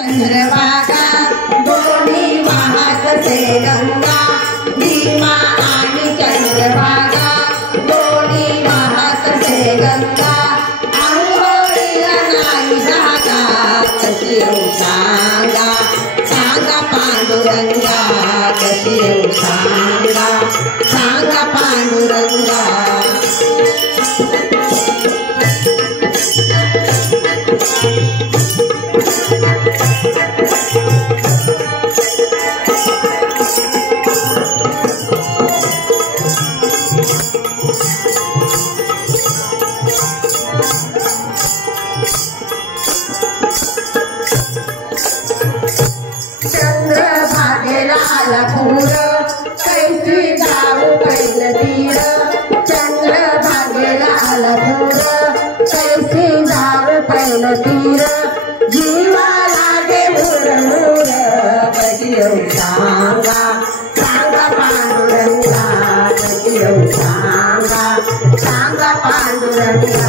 चंद्रभागा दोन्ही वाहत से गंगा भीमा आणि चंद्रभागा दोन्ही वाहत से गंगा आंघोळीला नाही जागा कशी येऊ सांगा सांगा पांडुरंगा कशी येऊ सांगा सांगा पांडुरंगा चंद्रभागेला आला पूर कैसी जाऊ पहिलं तीर चंद्रभागेला आला पूर कैसी जाऊ पहिलं तीर जीवा लागे हुरहुर कशी येऊ सांगा सांगा पांडुरंगा कशी येऊ सांगा सांगा पांडुरंगा